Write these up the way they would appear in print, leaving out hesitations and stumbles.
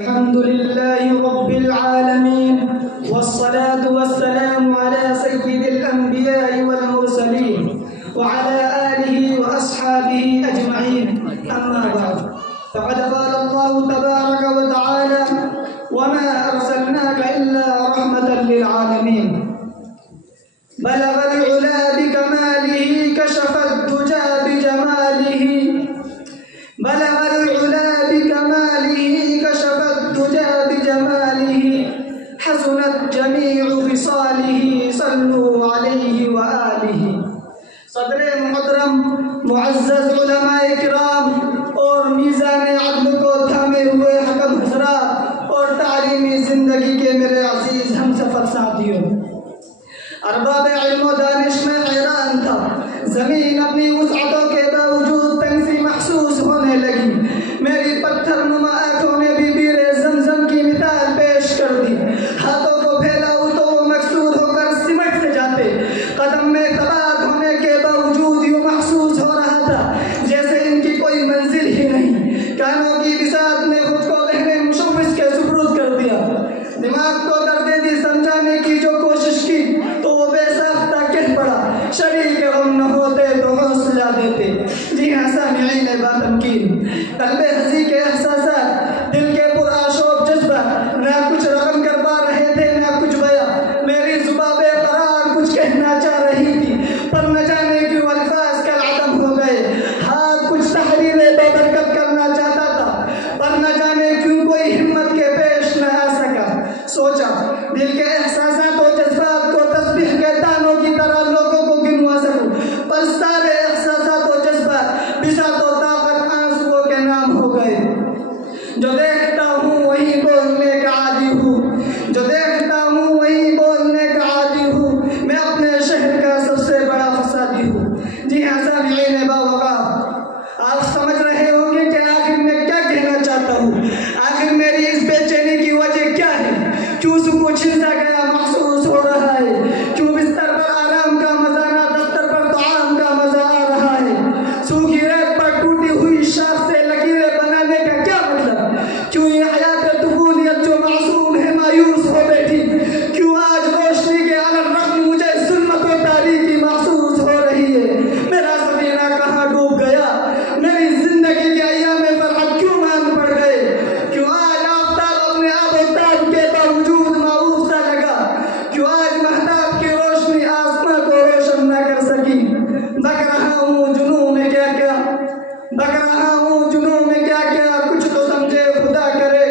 الحمد لله رب العالمين، والصلاة والسلام على سيد الأنبياء والمرسلين وعلى آله وأصحابه أجمعين. أما بعد، فقد قال الله تبارك وتعالى: وما أرسلناك إلا رحمة للعالمين. بلغ العلا بكماله، كشف الدجى بجماله. بلغ العلا بكماله، كشف الدجى بجماله. حسنت جميع خصاله، صلوا عليه وآله. صدر محترم، معزز علماء کرام اور میزان عدل کو تھامے ہوئے حکم حضرات اور تعلیمی زندگی کے میرے عزیز ہم سفر ساتھیوں، ارباب علم و دانش میں حیران تھا۔ زمین اپنی وسعتوں کے باوجود تنگ سی محسوس ہونے لگی۔ میری پتھر نما آنکھوں نے بھی بیر زمزم کی مثال پیش کر دی۔ ہاتھوں کو پھیلاؤں تو وہ مکسور ہو کر سمٹ سے جاتے۔ قدم میں تباہ ہونے کے باوجود یوں محسوس ہو رہا تھا جیسے ان کی کوئی منزل ہی نہیں۔ کانوں کی بساط نے خود کو ذہن مشوش کے سپرد کر دیا۔ دماغ کو درد دی سمجھانے کی جو کوشش کی تو وہ بے ساختہ کہہ پڑا: شریک غم نہ ہوتے تو حوصلہ دیتے۔ جی ہاں سامعین باتمکین، قلب ہنسی کے احساسات، دل کے پرآشوب جذبات نہ کچھ رقم کروا رہے تھے نہ کچھ بیاں۔ میری زبان بے قرار کچھ کہنا چاہ رہی تھی پر نہ جانے کیوں الفاظ کا عدم ہو گئے۔ ہاتھ کچھ تحریر ببرکت کرنا چاہتا تھا پر نہ جانے کیوں کوئی ہمت کے پیش نہ آ سکا۔ سوچا دل کے احساسات و جذبات کو تسبیح کے تانوں کی طرح لوگوں کو گنوا سکوں، پر سارے احساسات و جذبات بساط و طاقت آنسوؤں کے نام ہو گئے۔ جو دیکھتا ہوں وہی بولنے کا عادی ہوں، جو دیکھتا ہوں وہی بولنے کا عادی ہوں۔ میں اپنے شہر کا سب سے بڑا فسادی ہوں۔ جی ہاں سامعین باوقار، آپ سمجھ رہے ہوں گے کہ آخر میں کیا کہنا چاہتا ہوں، آخر میری اس بے چینی کی وجہ کیا ہے، کیوں سکون چھنتا گیا محسوس ہو رہا ہے، کیوں بستر پر آرام کا مزہ نہ دفتر پر طعام کا مزہ آ رہا ہے۔ سوکھی ریت پر ٹوٹی ہوئی شاخ سے لکیریں بنانے کا کیا مطلب، کیوں یہ حیات طفولیت جو معصوم ہے مایوس ہو بیٹھی، کیوں آج روشنی کے الرغم مجھے ظلمت و تاریکی محسوس ہو رہی ہے۔ میرا سفینہ کہاں ڈوب گیا، میری زندگی کے ایام فرحت کیوں مان پڑ گئے، کیوں آج آفتاب اپنے آب و تاب کے باوجود معروف سا لگا، کیوں آج مہتاب کی روشنی آسمان کو روشن نہ کر سکی۔ بک رہا ہوں جنوں میں کیا کیا، بک رہا ہوں جنوں میں کیا کیا، کچھ تو سمجھے خدا کرے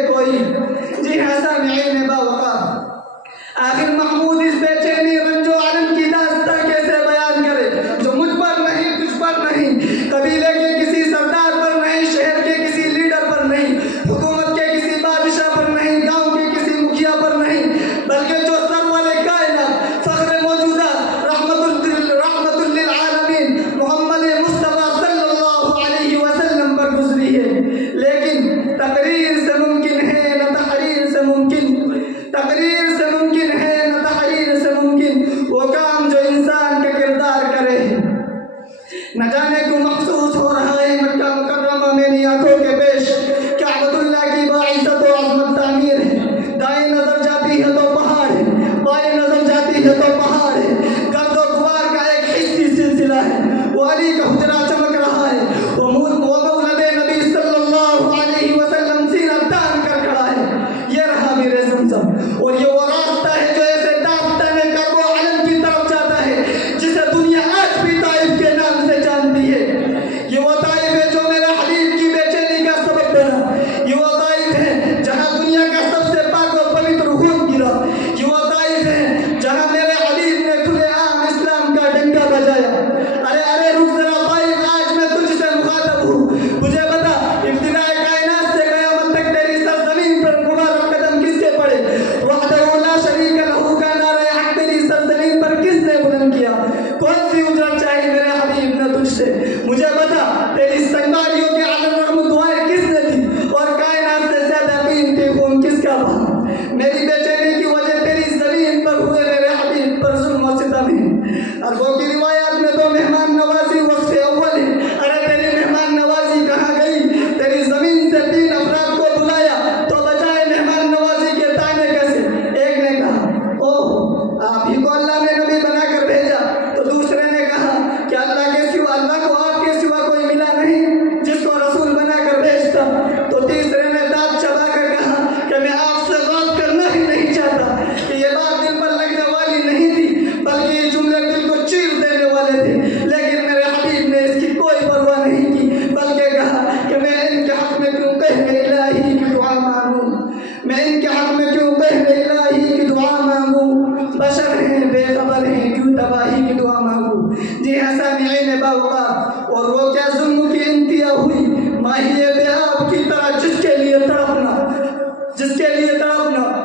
تیسرے نے دانت چبا کر کہا کہ میں آپ سے بات کرنا ہی نہیں چاہتا. کہ یہ بات دل پر لگنے والی نہیں تھی بلکہ یہ جملے دل کو چیر دینے والے تھے، لیکن میرے حبیب نے اس کی کوئی پرواہ نہیں کی، بلکہ کہا کہ میں ان کے حق میں کیوں قہر الہی کی دعا مانگوں، میں ان کے حق میں کیوں قہر الہی کی دعا مانگوں، بشر ہیں بے خبر ہیں کیوں تباہی کی دعا مانگوں. جی ہاں سامعین باوقار، اور وہ کیا ظلم کی انتہا ہوئی، ماہی بے آب کی طرح جس کے لیے تڑپنا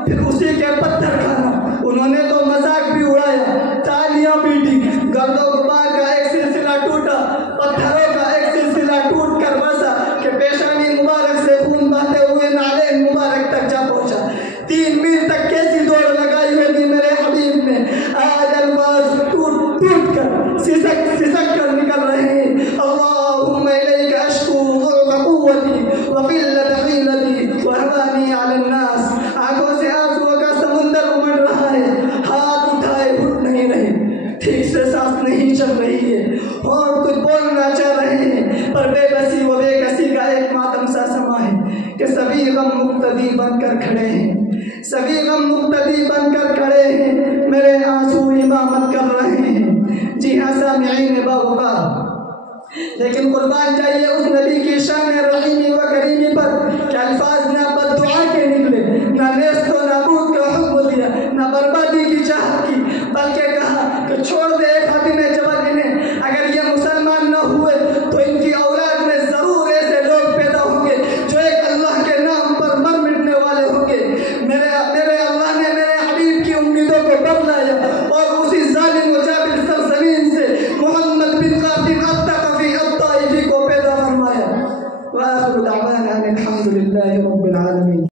پھر اسی کے پتھر کھانا. انہوں نے تو مذاق بھی اڑایا، تالیاں پیٹی، گرد و غبار کا ایک سلسلہ ٹوٹا، پتھروں کا ایک سلسلہ ٹوٹ کر بسا کہ پیشانی مبارک سے خون بہتے ہوئے نالین مبارک تک جا پہنچا. 3 میل تک کیسی دوڑ لگائی ہوئی میرے حبیب نے. آج الفاظ ٹوٹ کر سسک کر نکل رہے ہیں. اللہم الیک اشکو ضعف قوتی وقلت حیلتی وہوانی علی الناس. آنکھوں سے آنسوؤں کا سمندر امڑ رہا ہے، ہاتھ اٹھائے اٹھ نہیں رہے، ٹھیک سے سانس نہیں چل رہی ہے، اور کچھ بولنا چاہ رہے ہیں پر بے بسی و بے کسی کا ایک ماتم سا سما ہے کہ سبھی غم مقتدی بن کر کھڑے ہیں، میرے آنسو امامت کر رہے ہیں. جی ہاں سامعین باوقار، لیکن قربان جائیے اس نبی کی شان رحیمی و کریمی پر کہ